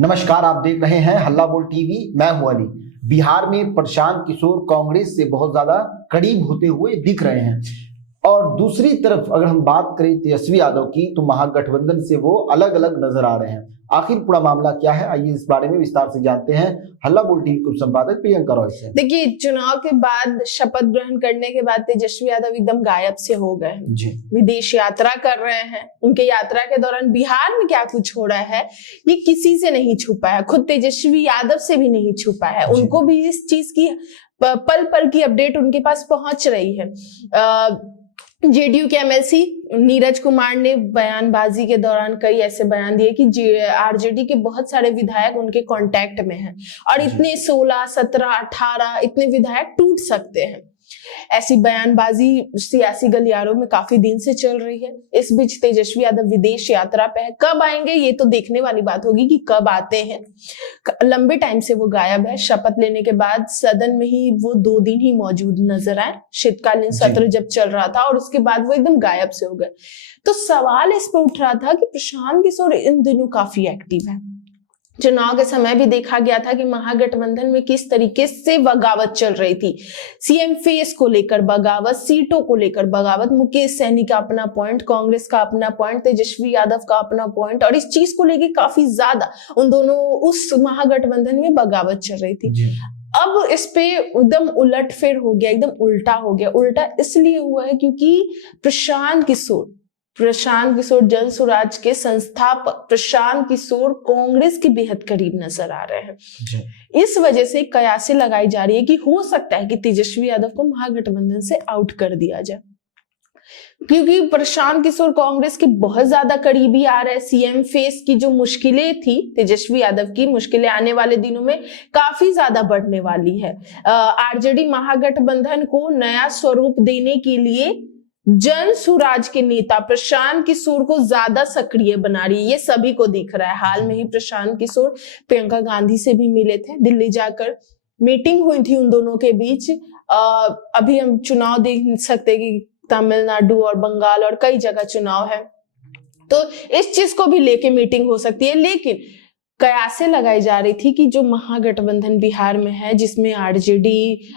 नमस्कार, आप देख रहे हैं हल्ला बोल टीवी। मैं हूं अली। बिहार में प्रशांत किशोर कांग्रेस से बहुत ज्यादा करीब होते हुए दिख रहे हैं और दूसरी तरफ अगर हम बात करें तेजस्वी यादव की तो महागठबंधन से वो अलग अलग नजर आ रहे हैं। आखिर पूरा मामला क्या है, आइए इस बारे में विस्तार से जानते हैं हल्ला बोल टीवी के संपादक प्रियंका रॉय से। देखिए, चुनाव के बाद शपथ ग्रहण करने के बाद तेजस्वी यादव एकदम गायब से हो गए हैं। विदेश यात्रा कर रहे हैं। उनके यात्रा के दौरान बिहार में क्या कुछ हो रहा है ये किसी से नहीं छुपा है, खुद तेजस्वी यादव से भी नहीं छुपा है। उनको भी इस चीज की पल पल की अपडेट उनके पास पहुंच रही है। जेडीयू के एमएलसी नीरज कुमार ने बयानबाजी के दौरान कई ऐसे बयान दिए कि आरजेडी के बहुत सारे विधायक उनके कांटेक्ट में हैं और इतने 16, 17, 18 इतने विधायक टूट सकते हैं। ऐसी बयानबाजी सियासी गलियारों में काफी दिन से चल रही है। इस बीच तेजस्वी यादव विदेश यात्रा पे है। कब आएंगे ये तो देखने वाली बात होगी कि कब आते हैं। लंबे टाइम से वो गायब है। शपथ लेने के बाद सदन में ही वो 2 दिन ही मौजूद नजर आए, शीतकालीन सत्र जब चल रहा था, और उसके बाद वो एकदम गायब से हो गए। तो सवाल इस पर उठ रहा था कि प्रशांत किशोर इन दिनों काफी एक्टिव है। चुनाव के समय भी देखा गया था कि महागठबंधन में किस तरीके से बगावत चल रही थी। सीएम फेस को लेकर बगावत, सीटों को लेकर बगावत, मुकेश सहनी का अपना पॉइंट, कांग्रेस का अपना पॉइंट, तेजस्वी यादव का अपना पॉइंट, और इस चीज को लेकर काफी ज्यादा उन दोनों उस महागठबंधन में बगावत चल रही थी। अब इस पे एकदम उलटफेर हो गया, एकदम उल्टा हो गया। उल्टा इसलिए हुआ है क्योंकि प्रशांत किशोर जन स्वराज के संस्थापक प्रशांत किशोर कांग्रेस के बेहद करीब नजर आ रहे हैं। इस वजह से कयासें लगाई जा रही है कि हो सकता है कि तेजस्वी यादव को महागठबंधन से आउट कर दिया जाए, क्योंकि प्रशांत किशोर कांग्रेस के बहुत ज्यादा करीबी आ रहे हैं। सीएम फेस की जो मुश्किलें थी तेजस्वी यादव की, मुश्किलें आने वाले दिनों में काफी ज्यादा बढ़ने वाली है। आरजेडी महागठबंधन को नया स्वरूप देने के लिए जन स्वराज के नेता प्रशांत किशोर को ज्यादा सक्रिय बना रही है। ये सभी को दिख रहा है। हाल में ही प्रशांत किशोर प्रियंका गांधी से भी मिले थे, दिल्ली जाकर मीटिंग हुई थी उन दोनों के बीच। अभी हम चुनाव देख सकते हैं कि तमिलनाडु और बंगाल और कई जगह चुनाव है, तो इस चीज को भी लेके मीटिंग हो सकती है। लेकिन कयासें लगाई जा रही थी कि जो महागठबंधन बिहार में है, जिसमें आरजेडी,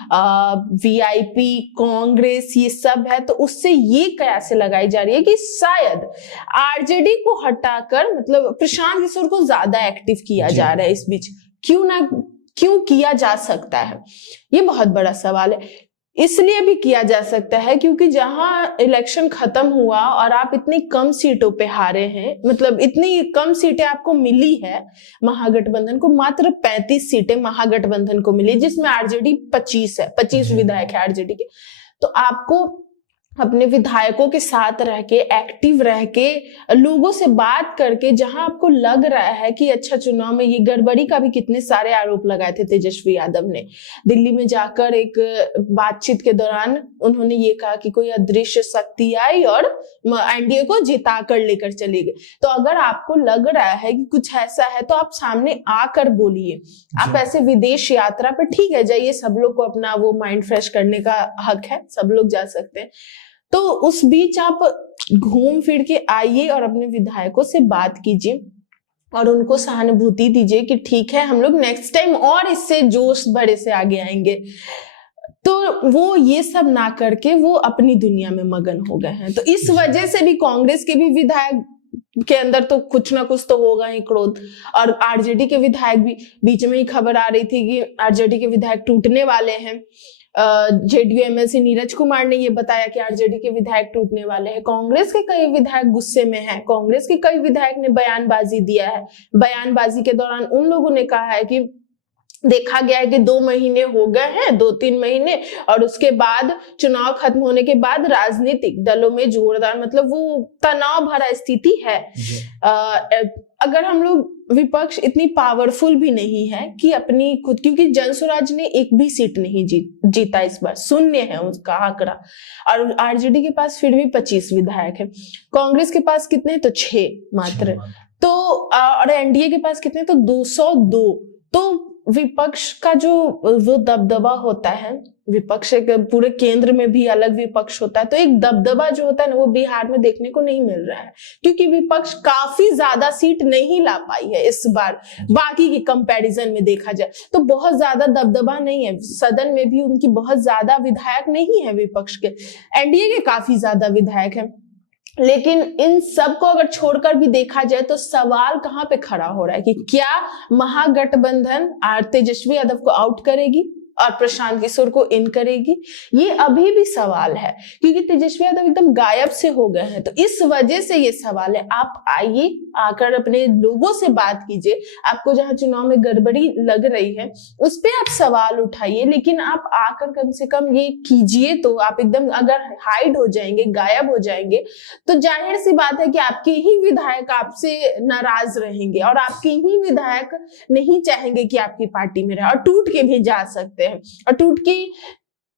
वीआईपी, कांग्रेस ये सब है, तो उससे ये कयासें लगाई जा रही है कि शायद आरजेडी को हटाकर मतलब प्रशांत किशोर को ज्यादा एक्टिव किया जा रहा है। इस बीच क्यों किया जा सकता है, ये बहुत बड़ा सवाल है। इसलिए भी किया जा सकता है क्योंकि जहां इलेक्शन खत्म हुआ और आप इतनी कम सीटों पे हारे हैं, मतलब इतनी कम सीटें आपको मिली है महागठबंधन को, मात्र 35 सीटें महागठबंधन को मिली, जिसमें आरजेडी 25 है, 25 विधायक है आरजेडी के। तो आपको अपने विधायकों के साथ रह के, एक्टिव रह के, लोगों से बात करके, जहां आपको लग रहा है कि अच्छा चुनाव में ये गड़बड़ी का भी कितने सारे आरोप लगाए थे तेजस्वी यादव ने। दिल्ली में जाकर एक बातचीत के दौरान उन्होंने ये कहा कि कोई अदृश्य शक्ति आई और एनडीए को जिता कर लेकर चली गई। तो अगर आपको लग रहा है कि कुछ ऐसा है तो आप सामने आकर बोलिए। आप ऐसे विदेश यात्रा पर ठीक है जाइए, सब लोग को अपना वो माइंड फ्रेश करने का हक है, सब लोग जा सकते हैं। तो उस बीच आप घूम फिर के आइए और अपने विधायकों से बात कीजिए और उनको सहानुभूति दीजिए कि ठीक है, हम लोग नेक्स्ट टाइम और इससे जोश भरे से आगे आएंगे। तो वो ये सब ना करके वो अपनी दुनिया में मगन हो गए हैं। तो इस वजह से भी कांग्रेस के भी विधायक के अंदर तो कुछ ना कुछ तो होगा ही क्रोध, और आरजेडी के विधायक भी, बीच में ही खबर आ रही थी कि आरजेडी के विधायक टूटने वाले हैं। जेडीयू एमएलसी नीरज कुमार ने ये बताया कि आरजेडी के विधायक टूटने वाले हैं। कांग्रेस के कई विधायक गुस्से में हैं। कांग्रेस के कई विधायक ने बयानबाजी दिया है। बयानबाजी के दौरान उन लोगों ने कहा है कि देखा गया है कि 2 महीने हो गए हैं, 2-3 महीने, और उसके बाद चुनाव खत्म होने के बाद राजनीतिक दलों में जोरदार मतलब वो तनाव भरा स्थिति है। अगर हम लोग, विपक्ष इतनी पावरफुल भी नहीं है कि अपनी खुद, क्योंकि जन स्वराज ने एक भी सीट नहीं जीता इस बार, 0 है उसका आंकड़ा, और आरजेडी के पास फिर भी 25 विधायक है। कांग्रेस के पास कितने, तो 6 मात्र। तो और एनडीए के पास कितने, तो 202। तो विपक्ष का जो वो दबदबा होता है, विपक्ष एक पूरे केंद्र में भी अलग विपक्ष होता है, तो एक दबदबा जो होता है ना वो बिहार में देखने को नहीं मिल रहा है, क्योंकि विपक्ष काफी ज्यादा सीट नहीं ला पाई है इस बार। बाकी की कंपैरिजन में देखा जाए तो बहुत ज्यादा दबदबा नहीं है, सदन में भी उनकी बहुत ज्यादा विधायक नहीं है विपक्ष के, एनडीए के काफी ज्यादा विधायक हैं। लेकिन इन सब को अगर छोड़कर भी देखा जाए तो सवाल कहाँ पे खड़ा हो रहा है कि क्या महागठबंधन तेजस्वी यादव को आउट करेगी और प्रशांत किशोर को इन करेगी? ये अभी भी सवाल है, क्योंकि तेजस्वी यादव एकदम गायब से हो गए हैं। तो इस वजह से ये सवाल है। आप आइए, आकर अपने लोगों से बात कीजिए, आपको जहां चुनाव में गड़बड़ी लग रही है उस पे आप सवाल उठाइए, लेकिन आप आकर कम से कम ये कीजिए। तो आप एकदम अगर हाइड हो जाएंगे, गायब हो जाएंगे, तो जाहिर सी बात है कि आपके ही विधायक आपसे नाराज रहेंगे और आपके ही विधायक नहीं चाहेंगे कि आपकी पार्टी में रहे, और टूट के भी जा सकते हैं। और टूट के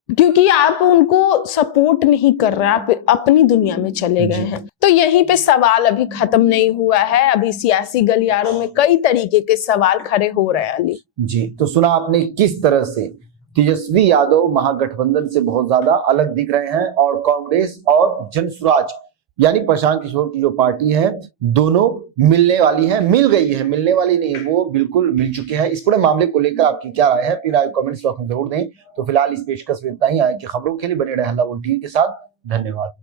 क्योंकि आप उनको सपोर्ट नहीं कर रहे, आप अपनी दुनिया में चले गए हैं। तो यहीं पे सवाल अभी खत्म नहीं हुआ है, अभी सियासी गलियारों में कई तरीके के सवाल खड़े हो रहे हैं। अली जी, तो सुना आपने किस तरह से तेजस्वी यादव महागठबंधन से बहुत ज्यादा अलग दिख रहे हैं और कांग्रेस और जनसुराज यानी प्रशांत किशोर की जो पार्टी है दोनों मिलने वाली है, मिल गई है, मिलने वाली नहीं, वो बिल्कुल मिल चुके हैं। इस पूरे मामले को लेकर आपकी क्या राय है, अपनी राय कमेंट्स बॉक्स में जरूर दें। तो फिलहाल इस पेशकश में इतना ही। आए कि खबरों के लिए बने रहे हल्ला बोल टीवी के साथ। धन्यवाद।